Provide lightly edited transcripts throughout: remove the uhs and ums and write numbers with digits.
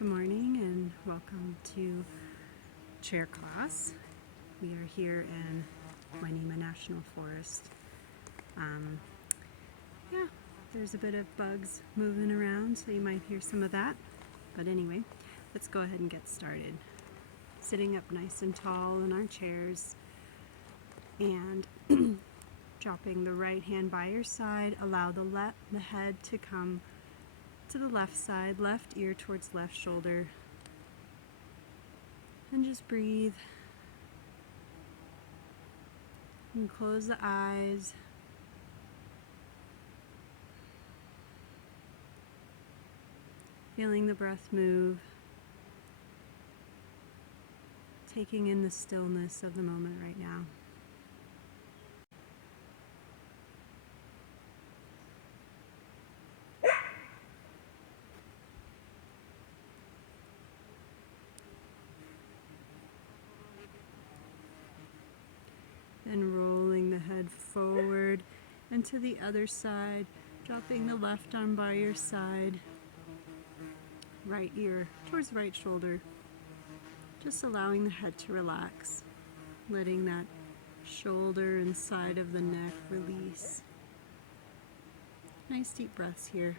Good morning and welcome to chair class. We are here in Winema National Forest. Yeah, there's a bit of bugs moving around, so you might hear some of that. But anyway, let's go ahead and get started. Sitting up nice and tall in our chairs and dropping the right hand by your side. Allow the head to come to the left side, left ear towards left shoulder, and just breathe and close the eyes. Feeling the breath move, taking in the stillness of the moment right now. Then rolling the head forward and to the other side, dropping the left arm by your side, right ear towards right shoulder, just allowing the head to relax, letting that shoulder and side of the neck release. Nice deep breaths here.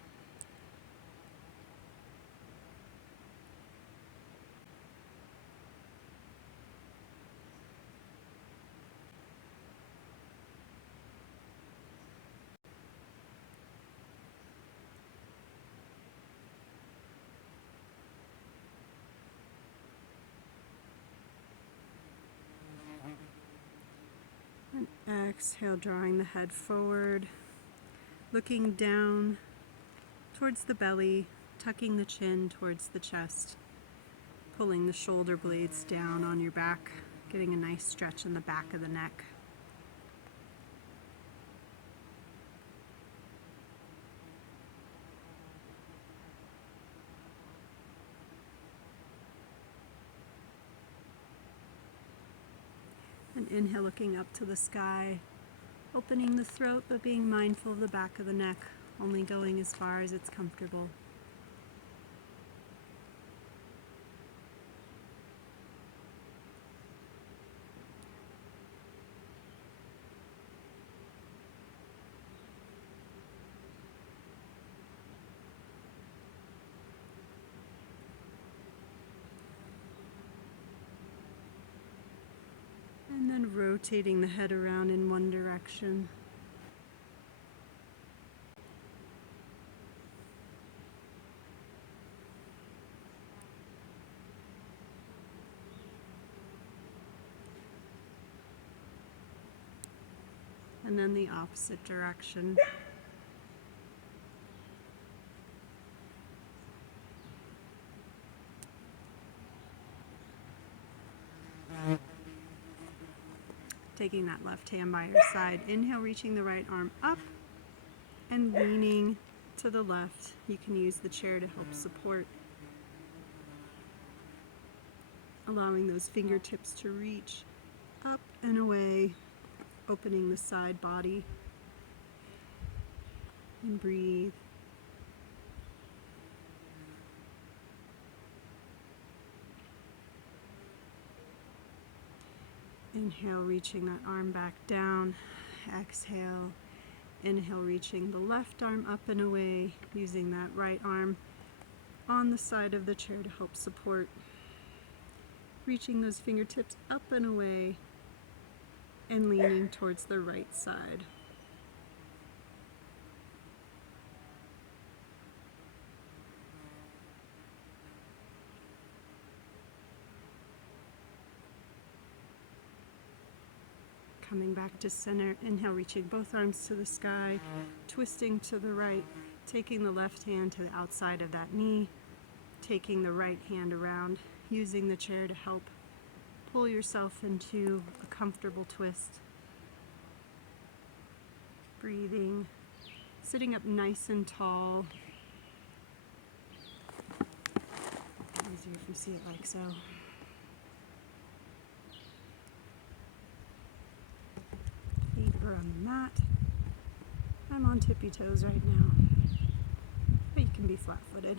And exhale, drawing the head forward, looking down towards the belly, tucking the chin towards the chest, pulling the shoulder blades down on your back, getting a nice stretch in the back of the neck. And inhale, looking up to the sky, opening the throat, but being mindful of the back of the neck, only going as far as it's comfortable. And then rotating the head around in one direction. And then the opposite direction. Taking that left hand by your side, inhale, reaching the right arm up and leaning to the left. You can use the chair to help support. Allowing those fingertips to reach up and away, opening the side body. And breathe. Inhale, reaching that arm back down. Exhale. Inhale, reaching the left arm up and away, using that right arm on the side of the chair to help support. Reaching those fingertips up and away and leaning towards the right side. Coming back to center, inhale, reaching both arms to the sky, twisting to the right, taking the left hand to the outside of that knee, taking the right hand around, using the chair to help pull yourself into a comfortable twist. Breathing, sitting up nice and tall. Easier if you see it like so. On the mat. I'm on tippy toes right now, but you can be flat-footed.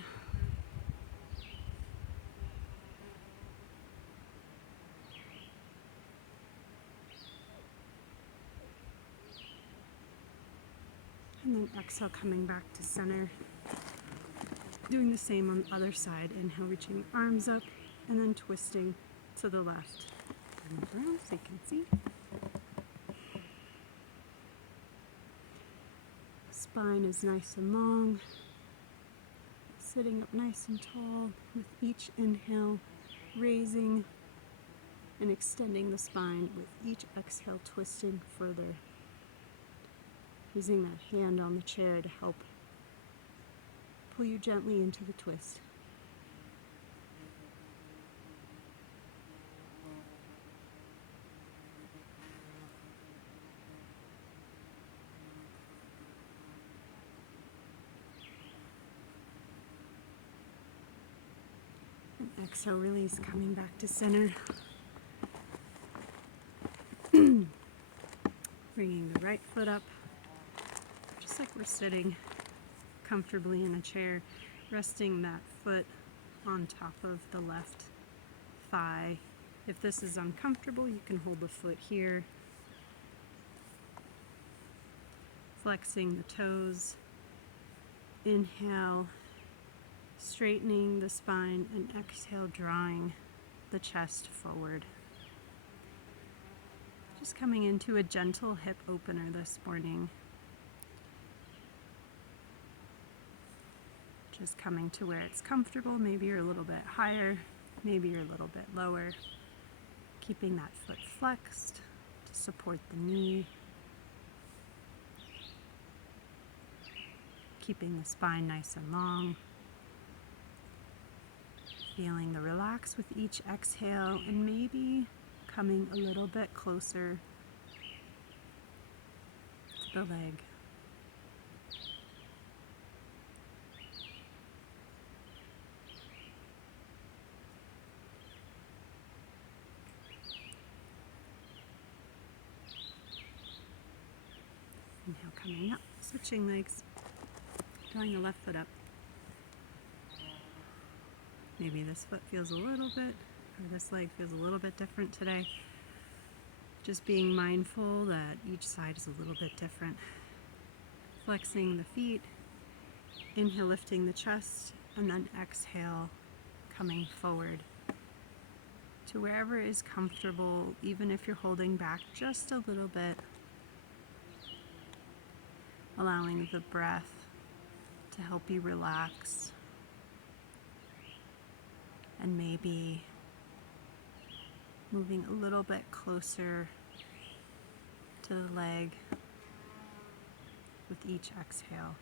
And then exhale, coming back to center. Doing the same on the other side. Inhale, reaching the arms up and then twisting to the left. And around so you can see. Spine is nice and long. Sitting up nice and tall with each inhale, raising and extending the spine with each exhale, twisting further. Using that hand on the chair to help pull you gently into the twist. And exhale, release, coming back to center. Bringing the right foot up, just like we're sitting comfortably in a chair, resting that foot on top of the left thigh. If this is uncomfortable, you can hold the foot here. Flexing the toes. Inhale, straightening the spine, and exhale, drawing the chest forward. Just coming into a gentle hip opener this morning. Just coming to where it's comfortable. Maybe you're a little bit higher, maybe you're a little bit lower. Keeping that foot flexed to support the knee. Keeping the spine nice and long. Feeling the relax with each exhale, and maybe coming a little bit closer to the leg. Inhale, coming up, switching legs, drawing the left foot up. Maybe this foot feels a little bit, or this leg feels a little bit different today. Just being mindful that each side is a little bit different. Flexing the feet, inhale, lifting the chest, and then exhale, coming forward to wherever is comfortable, even if you're holding back just a little bit. Allowing the breath to help you relax, and maybe moving a little bit closer to the leg with each exhale.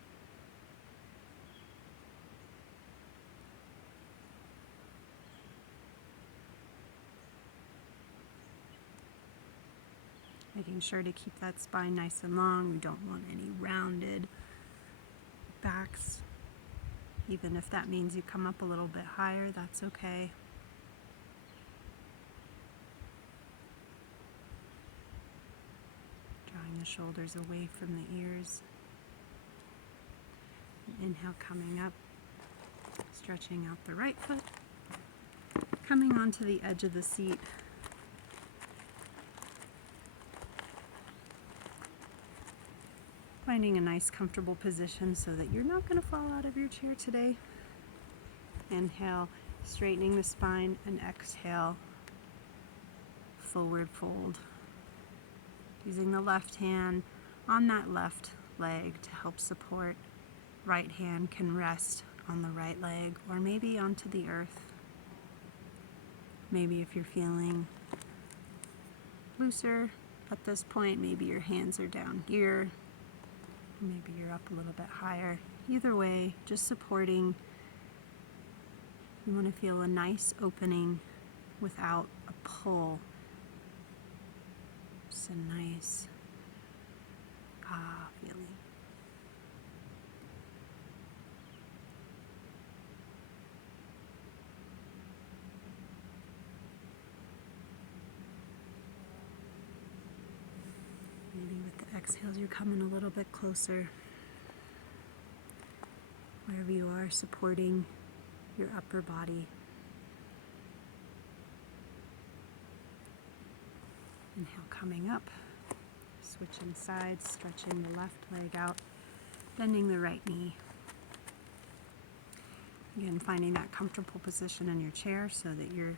Making sure to keep that spine nice and long. We don't want any rounded backs. Even if that means you come up a little bit higher, that's okay. Drawing the shoulders away from the ears. And inhale, coming up, stretching out the right foot, coming onto the edge of the seat. Finding a nice comfortable position so that you're not going to fall out of your chair today. Inhale, straightening the spine, and exhale, forward fold. Using the left hand on that left leg to help support. Right hand can rest on the right leg or maybe onto the earth. Maybe if you're feeling looser at this point, maybe your hands are down here. Maybe you're up a little bit higher. Either way, just supporting. You want to feel a nice opening without a pull. Just a nice feeling. Maybe with the exhales, you're coming a little bit closer. Wherever you are, supporting your upper body. Inhale, coming up, switching sides, stretching the left leg out, Bending the right knee. Again, finding that comfortable position in your chair so that you're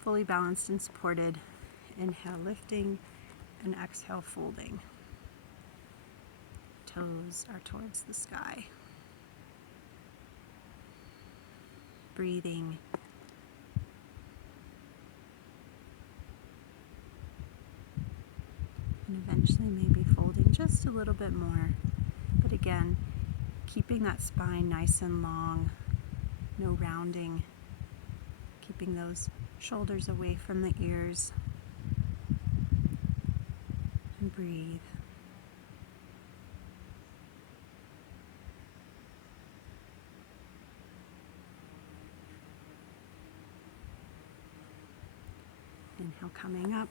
fully balanced and supported. Inhale, lifting, and exhale, folding. Toes are towards the sky. Breathing. And eventually maybe folding just a little bit more. But again, keeping that spine nice and long, no rounding, keeping those shoulders away from the ears. And breathe. Inhale, coming up.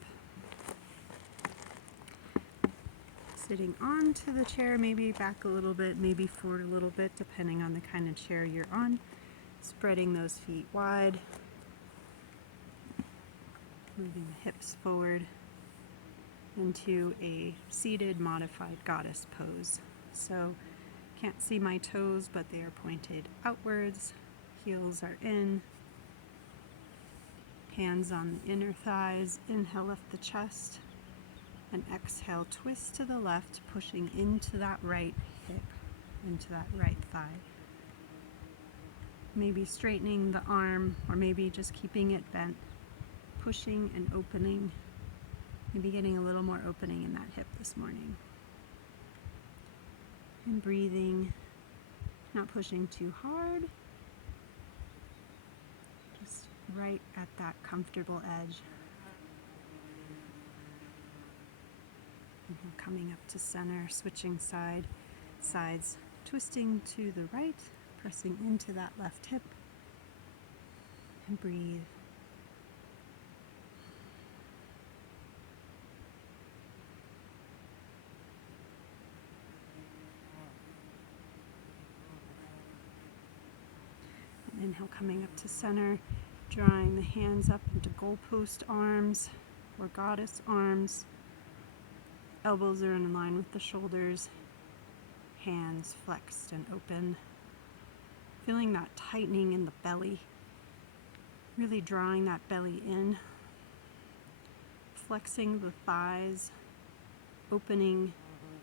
Sitting onto the chair, maybe back a little bit, maybe forward a little bit, depending on the kind of chair you're on. Spreading those feet wide. Moving the hips forward into a seated modified goddess pose. So, can't see my toes, but they are pointed outwards. Heels are in. Hands on the inner thighs. Inhale, lift the chest. And exhale, twist to the left, pushing into that right hip, into that right thigh. Maybe straightening the arm, or maybe just keeping it bent, pushing and opening, maybe getting a little more opening in that hip this morning. And breathing, not pushing too hard, just right at that comfortable edge. Coming up to center, switching sides, twisting to the right, pressing into that left hip, and breathe. And inhale, coming up to center, drawing the hands up into goalpost arms or goddess arms. Elbows are in line with the shoulders, hands flexed and open. Feeling that tightening in the belly, really drawing that belly in. Flexing the thighs, opening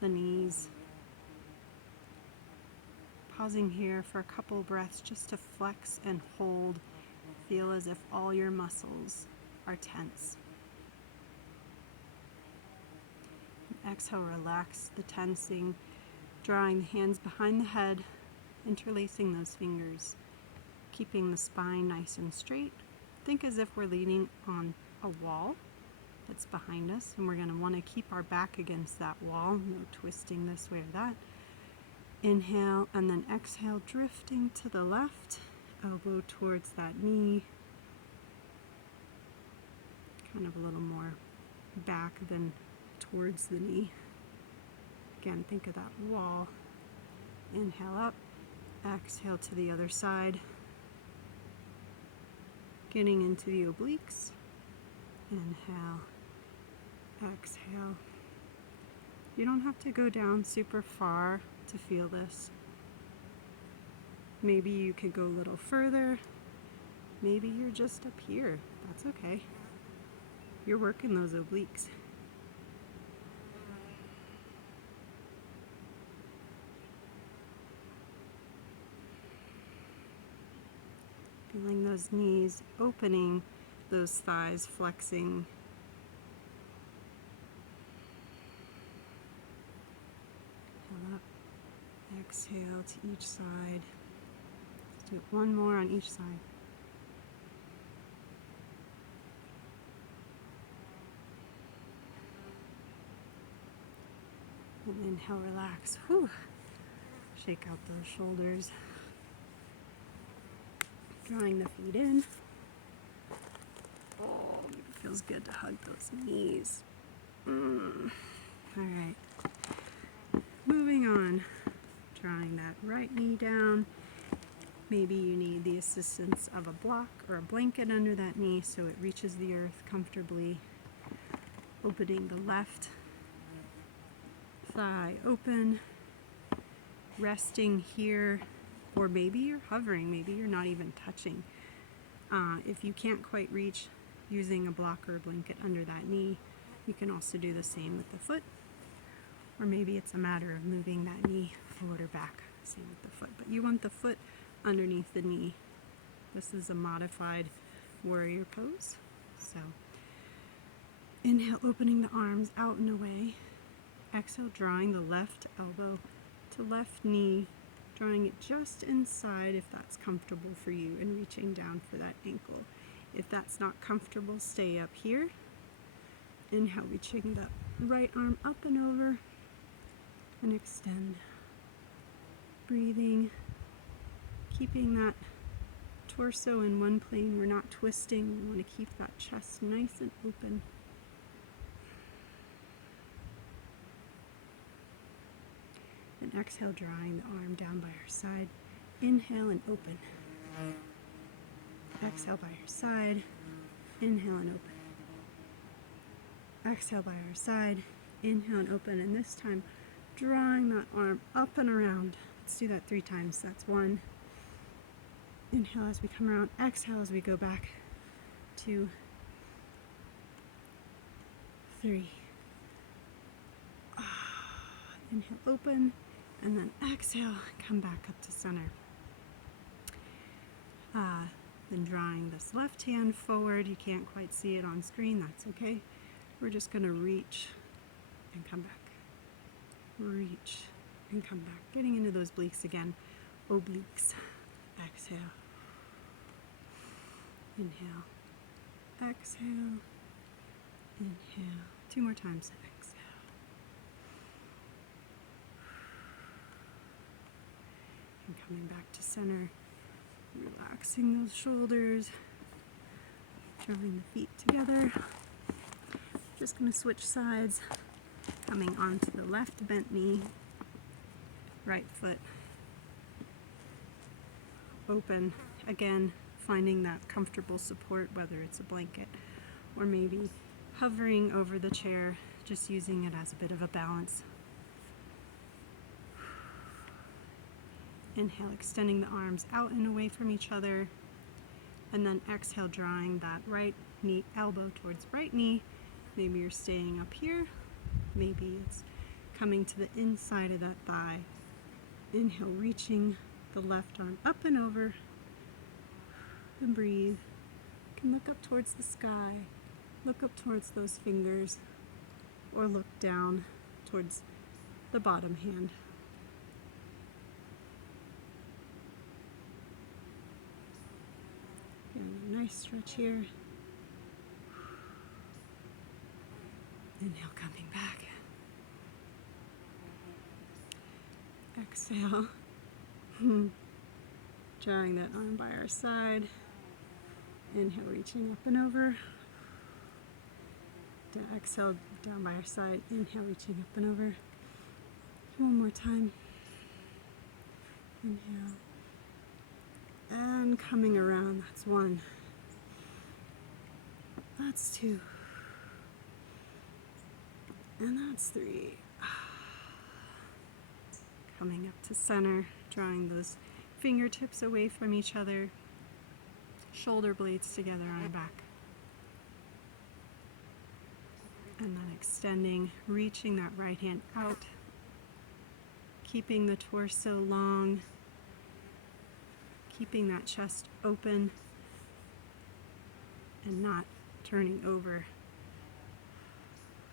the knees. Pausing here for a couple breaths just to flex and hold. Feel as if all your muscles are tense. Exhale, relax the tensing, drawing the hands behind the head, interlacing those fingers, keeping the spine nice and straight. Think as if we're leaning on a wall that's behind us, and we're going to want to keep our back against that wall, no twisting this way or that. Inhale, and then exhale, drifting to the left, elbow towards that knee, kind of a little more back than towards the knee. Again, think of that wall. Inhale up, exhale to the other side. Getting into the obliques. Inhale, exhale. You don't have to go down super far to feel this. Maybe you could go a little further. Maybe you're just up here. That's okay. You're working those obliques. Feeling those knees opening, those thighs flexing. Inhale up, exhale to each side. Let's do it one more on each side. And inhale, relax. Whew. Shake out those shoulders. Drawing the feet in. Oh, it feels good to hug those knees. All right. Moving on. Drawing that right knee down. Maybe you need the assistance of a block or a blanket under that knee so it reaches the earth comfortably. Opening the left thigh open. resting here, or maybe you're hovering, maybe you're not even touching. If you can't quite reach, using a block or a blanket under that knee, you can also do the same with the foot. Or maybe it's a matter of moving that knee forward or back, same with the foot. But you want the foot underneath the knee. This is a modified warrior pose. So inhale, opening the arms out and away. Exhale, drawing the left elbow to left knee, drawing it just inside if that's comfortable for you, and reaching down for that ankle. If that's not comfortable, stay up here. Inhale, reaching the right arm up and over, and extend. Breathing, keeping that torso in one plane. We're not twisting. We want to keep that chest nice and open. And exhale, drawing the arm down by our side. Inhale and open. Exhale by our side. Inhale and open. Exhale by our side. Inhale and open. And this time, drawing that arm up and around. Let's do that 3 times. That's 1. Inhale as we come around. Exhale as we go back. 2, 3. Inhale, open. And then exhale, come back up to center. Then drawing this left hand forward. You can't quite see it on screen, that's okay. We're just going to reach and come back. Reach and come back. Getting into those obliques again. Obliques. Exhale. Inhale. Exhale. Inhale. 2 more times. Exhale. And coming back to center, relaxing those shoulders, drawing the feet together. Just going to switch sides, coming onto the left bent knee, right foot open. Again, finding that comfortable support, whether it's a blanket or maybe hovering over the chair, just using it as a bit of a balance. Inhale, extending the arms out and away from each other. And then exhale, drawing that right knee, elbow towards right knee. Maybe you're staying up here. Maybe it's coming to the inside of that thigh. Inhale, reaching the left arm up and over. And breathe. You can look up towards the sky. Look up towards those fingers. Or look down towards the bottom hand. And a nice stretch here. Inhale, coming back. Exhale. Drawing that arm by our side. Inhale, reaching up and over. Exhale, down by our side. Inhale, reaching up and over. 1 more time. Inhale. And coming around, that's 1. That's 2. And that's 3. Coming up to center, drawing those fingertips away from each other, shoulder blades together on the back. And then extending, reaching that right hand out, keeping the torso long, keeping that chest open and not turning over.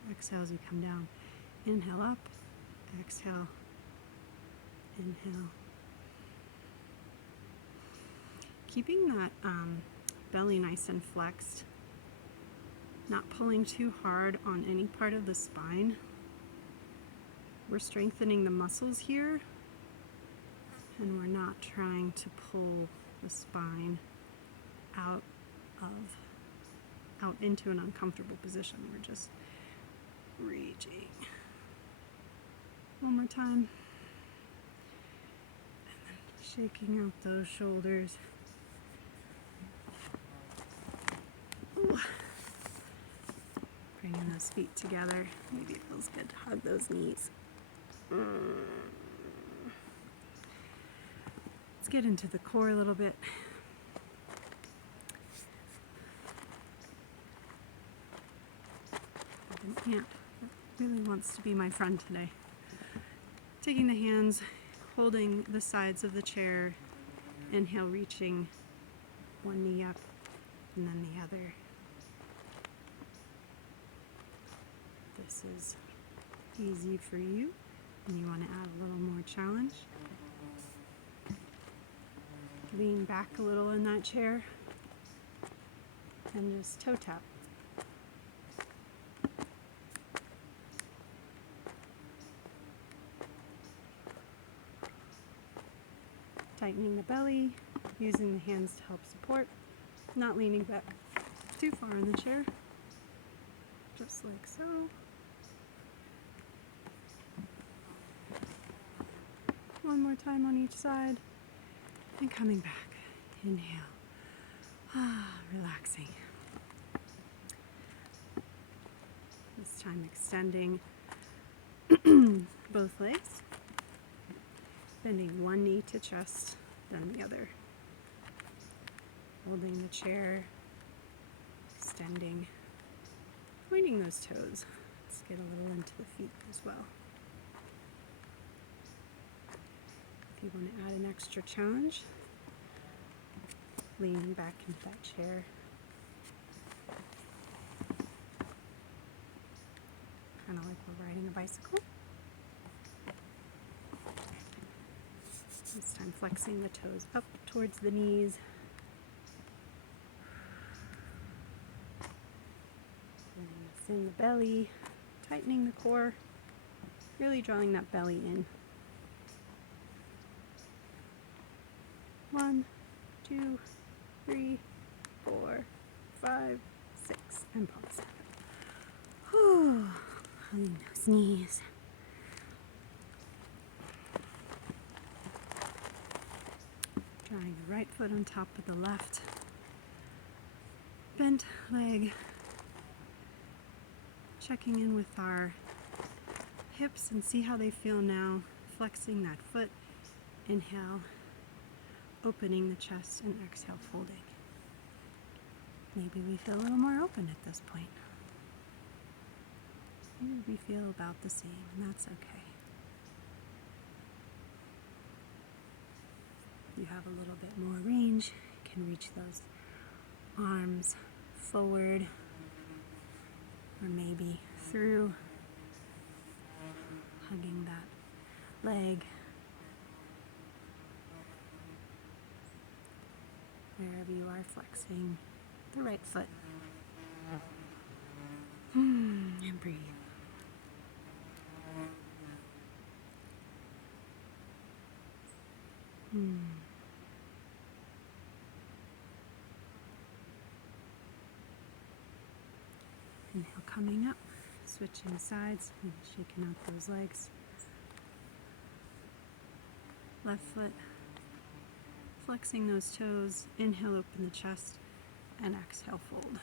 Exhale as you come down. Inhale up, exhale, inhale. Keeping that belly nice and flexed, not pulling too hard on any part of the spine. We're strengthening the muscles here, and we're not trying to pull the spine out into an uncomfortable position. We're just reaching. 1 more time. And then shaking out those shoulders. Ooh. Bringing those feet together. Maybe it feels good to hug those knees. get into the core a little bit. An ant really wants to be my friend today. Taking the hands, holding the sides of the chair, inhale, reaching one knee up and then the other. This is easy for you and you want to add a little more challenge. Lean back a little in that chair and just toe tap. Tightening the belly, using the hands to help support, not leaning back too far in the chair, just like so. One more time on each side, and coming back. Inhale. Relaxing. This time extending both legs. Bending one knee to chest, then the other. Holding the chair, extending, pointing those toes. Let's get a little into the feet as well. If you want to add an extra challenge, leaning back into that chair. Kind of like we're riding a bicycle. This time flexing the toes up towards the knees. In the belly, tightening the core, really drawing that belly in. 1, 2, 3, 4, 5, 6, and pause. Whew, hugging those knees. Drawing the right foot on top of the left. Bent leg. Checking in with our hips and see how they feel now. Flexing that foot. Inhale. Opening the chest and exhale, folding. Maybe we feel a little more open at this point. Maybe we feel about the same, and that's okay. You have a little bit more range. You can reach those arms forward or maybe through, hugging that leg. Wherever you are, flexing the right foot. And breathe. Inhale, coming up, switching sides, maybe shaking out those legs. Left foot, flexing those toes. Inhale, open the chest, and exhale, fold. You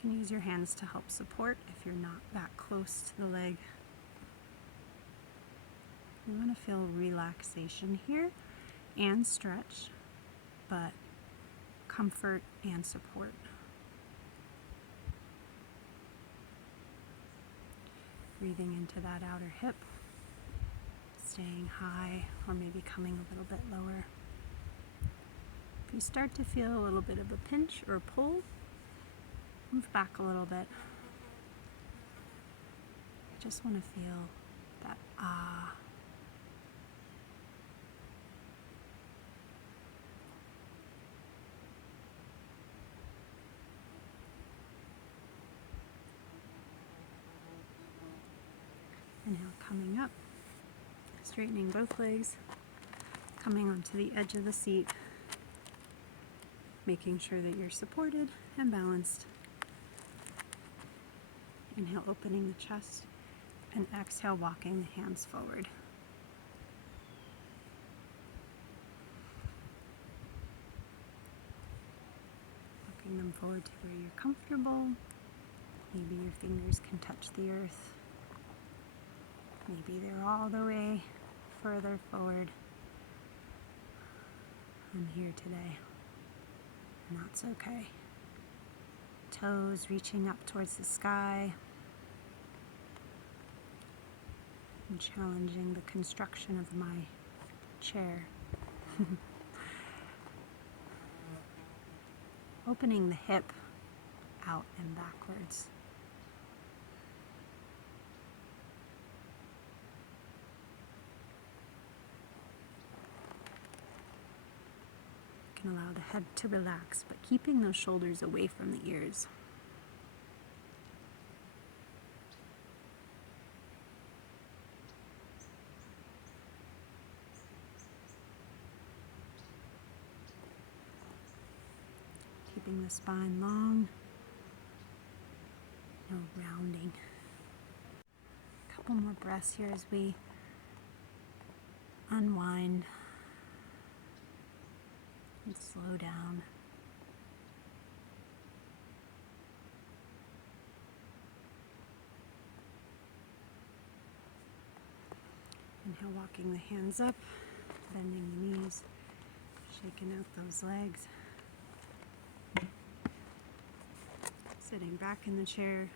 can use your hands to help support if you're not that close to the leg. We want to feel relaxation here and stretch, but comfort and support. Breathing into that outer hip, staying high or maybe coming a little bit lower. If you start to feel a little bit of a pinch or pull, move back a little bit. I just want to feel that ah. Inhale, coming up, straightening both legs, coming onto the edge of the seat, making sure that you're supported and balanced. Inhale, opening the chest, and exhale, walking the hands forward. Walking them forward to where you're comfortable. Maybe your fingers can touch the earth. Maybe they're all the way further forward. in here today, and that's okay. Toes reaching up towards the sky. I'm challenging the construction of my chair. Opening the hip out and backwards. You can allow the head to relax, but keeping those shoulders away from the ears. Keeping the spine long, no rounding. A couple more breaths here as we unwind and slow down. Inhale, walking the hands up, bending the knees, shaking out those legs. Sitting back in the chair,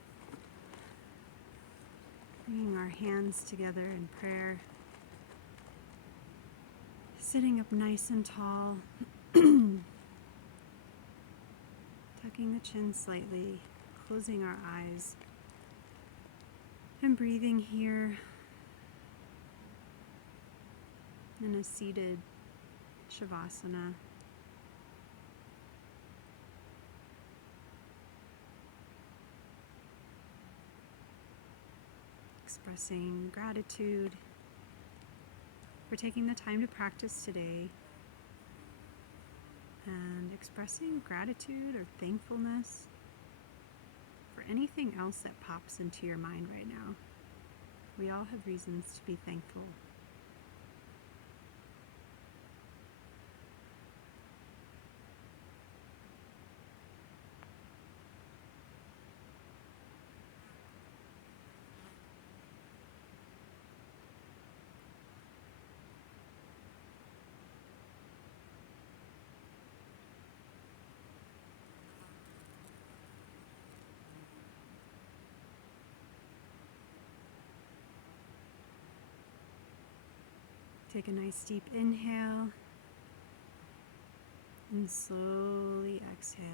bringing our hands together in prayer. Sitting up nice and tall, tucking the chin slightly, closing our eyes, and breathing here in a seated Shavasana. Expressing gratitude for taking the time to practice today, and expressing gratitude or thankfulness for anything else that pops into your mind right now. We all have reasons to be thankful. Take a nice deep inhale and slowly exhale.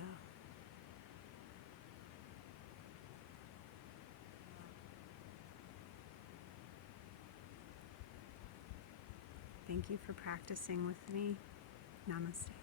Thank you for practicing with me. Namaste.